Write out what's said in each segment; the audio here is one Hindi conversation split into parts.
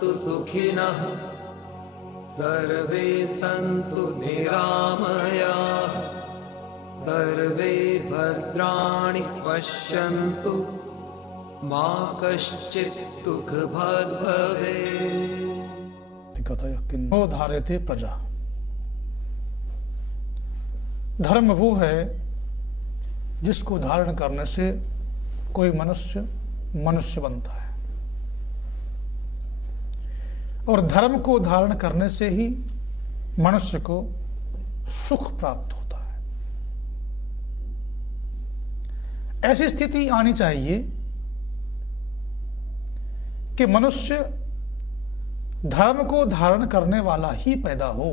भवन्तु सुखिनः सर्वे सन्तु निरामयाः सर्वे भद्राणि पश्यन्तु मा कश्चित् दुःखभाग् भवेत्। किन्नो धारयते प्रजा। धर्म वो है जिसको धारण करने से कोई मनुष्य मनुष्य बनता है, और धर्म को धारण करने से ही मनुष्य को सुख प्राप्त होता है। ऐसी स्थिति आनी चाहिए कि मनुष्य धर्म को धारण करने वाला ही पैदा हो,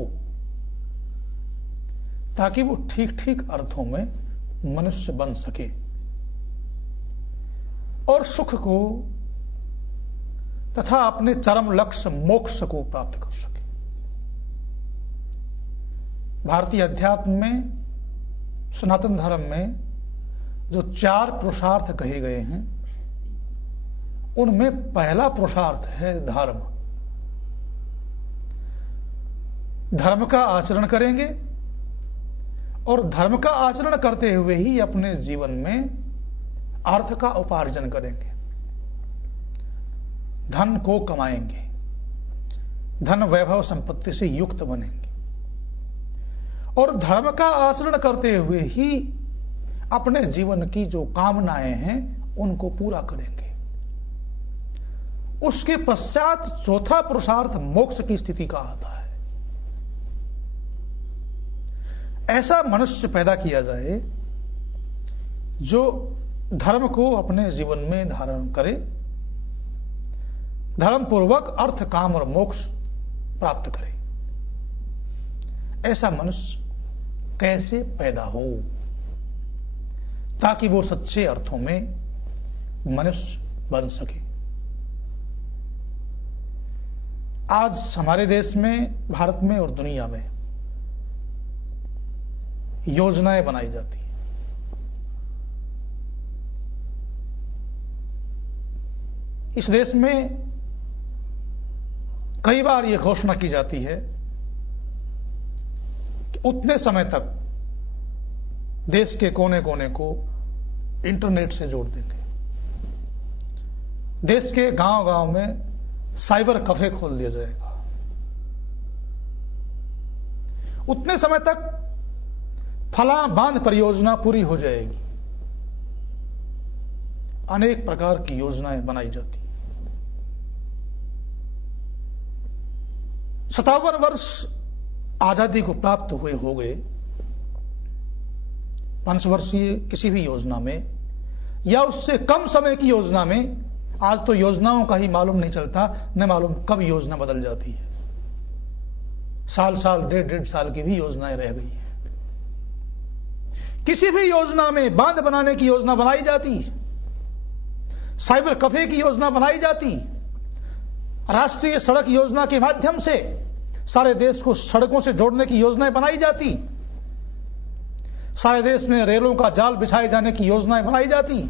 ताकि वो ठीक ठीक अर्थों में मनुष्य बन सके और सुख को तथा अपने चरम लक्ष्य मोक्ष को प्राप्त कर सके। भारतीय अध्यात्म में, सनातन धर्म में जो 4 पुरुषार्थ कहे गए हैं, उनमें पहला पुरुषार्थ है धर्म। धर्म का आचरण करेंगे और धर्म का आचरण करते हुए ही अपने जीवन में अर्थ का उपार्जन करेंगे, धन को कमाएंगे, धन वैभव संपत्ति से युक्त बनेंगे और धर्म का आचरण करते हुए ही अपने जीवन की जो कामनाएं हैं उनको पूरा करेंगे। उसके पश्चात चौथा पुरुषार्थ मोक्ष की स्थिति का आता है। ऐसा मनुष्य पैदा किया जाए जो धर्म को अपने जीवन में धारण करे, धर्म पूर्वक अर्थ, काम और मोक्ष प्राप्त करे। ऐसा मनुष्य कैसे पैदा हो ताकि वो सच्चे अर्थों में मनुष्य बन सके। आज हमारे देश में, भारत में और दुनिया में योजनाएं बनाई जाती हैं। इस देश में कई बार यह घोषणा की जाती है कि उतने समय तक देश के कोने कोने को इंटरनेट से जोड़ देंगे। देश के गांव गांव में साइबर कैफे खोल दिया जाएगा। उतने समय तक फला बांध परियोजना पूरी हो जाएगी। अनेक प्रकार की योजनाएं बनाई जाती। 57 वर्ष आजादी को प्राप्त हुए हो गए। 5 वर्षीय किसी भी योजना में या उससे कम समय की योजना में, आज तो योजनाओं का ही मालूम नहीं चलता, न मालूम कब योजना बदल जाती है। साल साल, 1.5 साल की भी योजनाएं रह गई हैं। किसी भी योजना में बांध बनाने की योजना बनाई जाती, साइबर कैफे की योजना बनाई जाती, राष्ट्रीय सड़क योजना के माध्यम से सारे देश को सड़कों से जोड़ने की योजनाएं बनाई जाती, सारे देश में रेलों का जाल बिछाए जाने की योजनाएं बनाई जाती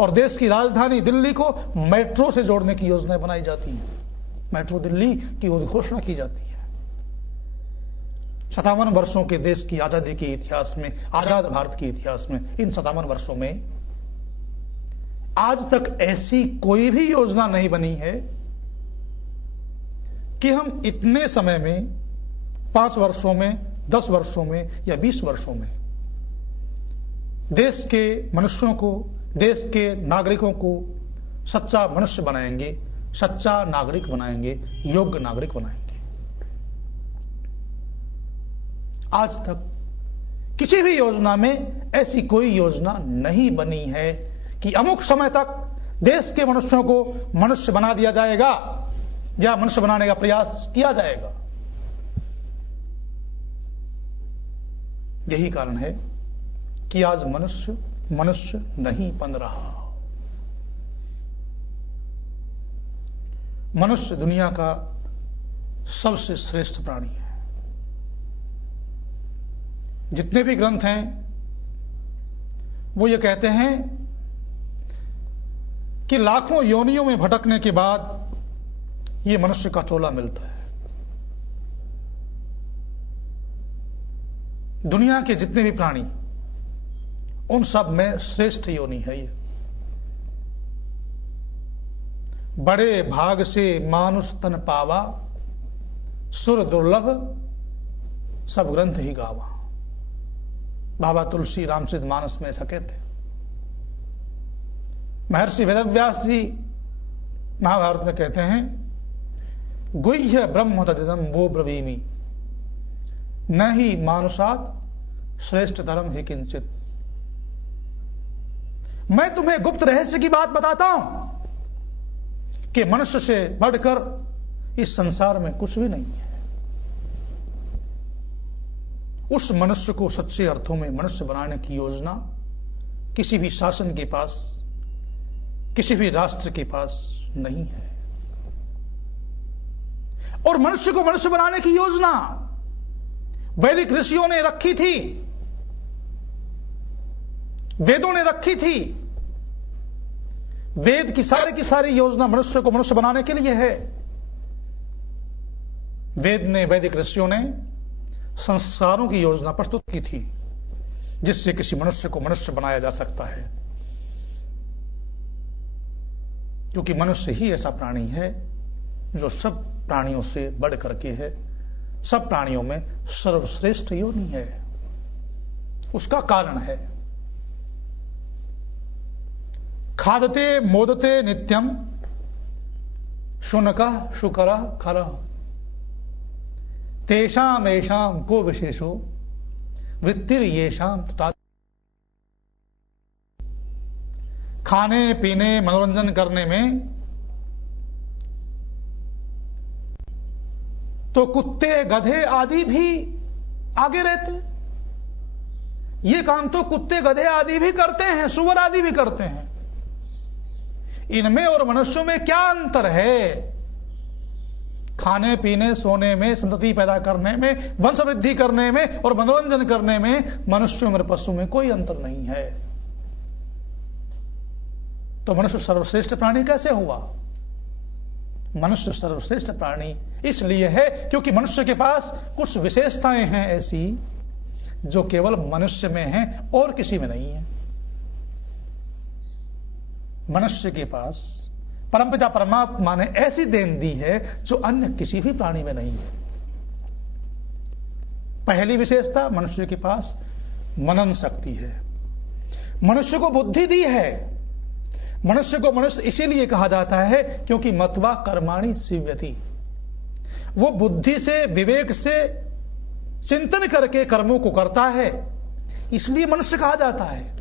और देश की राजधानी दिल्ली को मेट्रो से जोड़ने की योजनाएं बनाई जाती हैं। मेट्रो दिल्ली की घोषणा की जाती है। 57 वर्षों के देश की आजादी के इतिहास में, आजाद भारत के इतिहास में, इन 57 वर्षों में आज तक ऐसी कोई भी योजना नहीं बनी है कि हम इतने समय में, 5 वर्षों में, 10 वर्षों में या 20 वर्षों में देश के मनुष्यों को, देश के नागरिकों को सच्चा मनुष्य बनाएंगे, सच्चा नागरिक बनाएंगे, योग्य नागरिक बनाएंगे। आज तक किसी भी योजना में ऐसी कोई योजना नहीं बनी है कि अमुक समय तक देश के मनुष्यों को मनुष्य बना दिया जाएगा या मनुष्य बनाने का प्रयास किया जाएगा। यही कारण है कि आज मनुष्य मनुष्य नहीं बन रहा। मनुष्य दुनिया का सबसे श्रेष्ठ प्राणी है। जितने भी ग्रंथ हैं वो ये कहते हैं कि लाखों योनियों में भटकने के बाद ये मनुष्य का टोला मिलता है। दुनिया के जितने भी प्राणी, उन सब में श्रेष्ठ योनि है ये। बड़े भाग से मानुष तन पावा, सुर दुर्लभ सब ग्रंथ ही गावा। बाबा तुलसी रामचरित मानस में ऐसा कहते हैं। महर्षि वेदव्यास जी महाभारत में कहते हैं, गुह्य ब्रह्म तदिदम वो ब्रवीमि, न ही मानुषात श्रेष्ठ धर्म ही किंचित। मैं तुम्हें गुप्त रहस्य की बात बताता हूं कि मनुष्य से बढ़कर इस संसार में कुछ भी नहीं है। उस मनुष्य को सच्चे अर्थों में मनुष्य बनाने की योजना किसी भी शासन के पास, किसी भी राष्ट्र के पास नहीं है। और मनुष्य को मनुष्य बनाने की योजना वैदिक ऋषियों ने रखी थी, वेदों ने रखी थी। वेद की सारी योजना मनुष्य को मनुष्य बनाने के लिए है। वेद ने, वैदिक ऋषियों ने संस्कारों की योजना प्रस्तुत की थी, जिससे किसी मनुष्य को मनुष्य बनाया जा सकता है। क्योंकि मनुष्य ही ऐसा प्राणी है जो सब प्राणियों से बढ़ करके है, सब प्राणियों में सर्वश्रेष्ठ योनि है। उसका कारण है, खादते मोदते नित्यम शुनका शुकरा खरा, तेषाम एषाम को विशेषो वृत्तिर येषाम तुता। खाने पीने मनोरंजन करने में तो कुत्ते गधे आदि भी आगे रहते। ये काम तो कुत्ते गधे आदि भी करते हैं, सुअर आदि भी करते हैं। इनमें और मनुष्यों में क्या अंतर है? खाने पीने, सोने में, संतति पैदा करने में, वंश वृद्धि करने में और मनोरंजन करने में मनुष्यों और पशु में कोई अंतर नहीं है। तो मनुष्य सर्वश्रेष्ठ प्राणी कैसे हुआ? मनुष्य सर्वश्रेष्ठ प्राणी इसलिए है क्योंकि मनुष्य के पास कुछ विशेषताएं हैं ऐसी जो केवल मनुष्य में हैं और किसी में नहीं है। मनुष्य के पास परमपिता परमात्मा ने ऐसी देन दी है जो अन्य किसी भी प्राणी में नहीं है। पहली विशेषता, मनुष्य के पास मनन शक्ति है। मनुष्य को बुद्धि दी है। मनुष्य को मनुष्य इसीलिए कहा जाता है क्योंकि मत्वा कर्माणि सीव्यति। वो बुद्धि से, विवेक से चिंतन करके कर्मों को करता है, इसलिए मनुष्य कहा जाता है।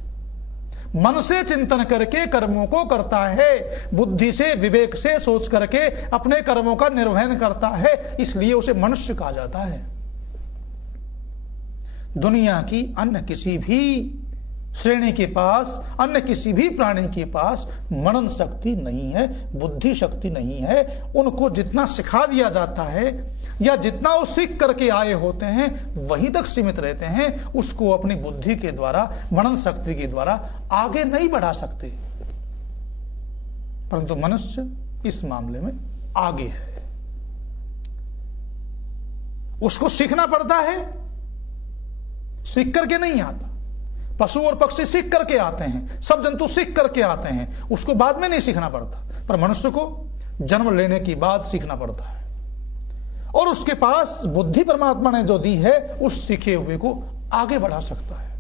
मन से चिंतन करके कर्मों को करता है, बुद्धि से, विवेक से सोच करके अपने कर्मों का निर्वहन करता है, इसलिए उसे मनुष्य कहा जाता है। दुनिया की अन्य किसी भी श्रेणी के पास, अन्य किसी भी प्राणी के पास मनन शक्ति नहीं है, बुद्धि शक्ति नहीं है। उनको जितना सिखा दिया जाता है या जितना वो सीख करके आए होते हैं वहीं तक सीमित रहते हैं। उसको अपनी बुद्धि के द्वारा, मनन शक्ति के द्वारा आगे नहीं बढ़ा सकते। परंतु मनुष्य इस मामले में आगे है। उसको सीखना पड़ता है, सीख करके नहीं आता। पशु और पक्षी सीख करके आते हैं, सब जंतु सीख करके आते हैं, उसको बाद में नहीं सीखना पड़ता। पर मनुष्य को जन्म लेने के बाद सीखना पड़ता है। और उसके पास बुद्धि परमात्मा ने जो दी है, उस सीखे हुए को आगे बढ़ा सकता है।